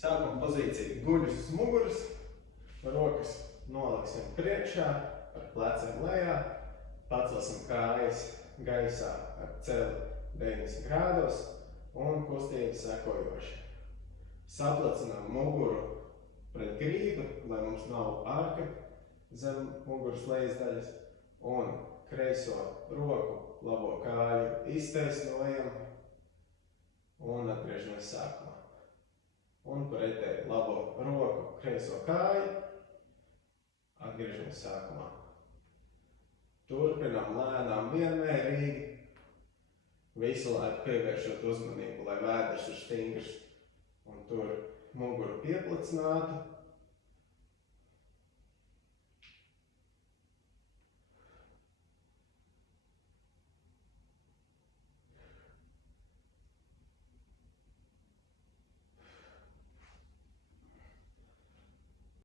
Sākuma pozīcija guļus uz muguras, rokas noliksim priekšā, ar pleciem lejā, pacelsim kājas gaisā ar celi 90 grādos un kustība sekojoši. Saplacinām muguru pret grīdu, lai mums nav ārka zem muguras lejas daļas, un kreiso roku, labo kāju iztaisnojam un atgriežamies sākumā. Un pretēji labo roku, kreiso kāju, atgriežamies sākumā. Turpinām lēnām vienmērīgi, visu laiku pievēršot uzmanību, lai vēders ir stingrs un tur muguru pieplicinātu.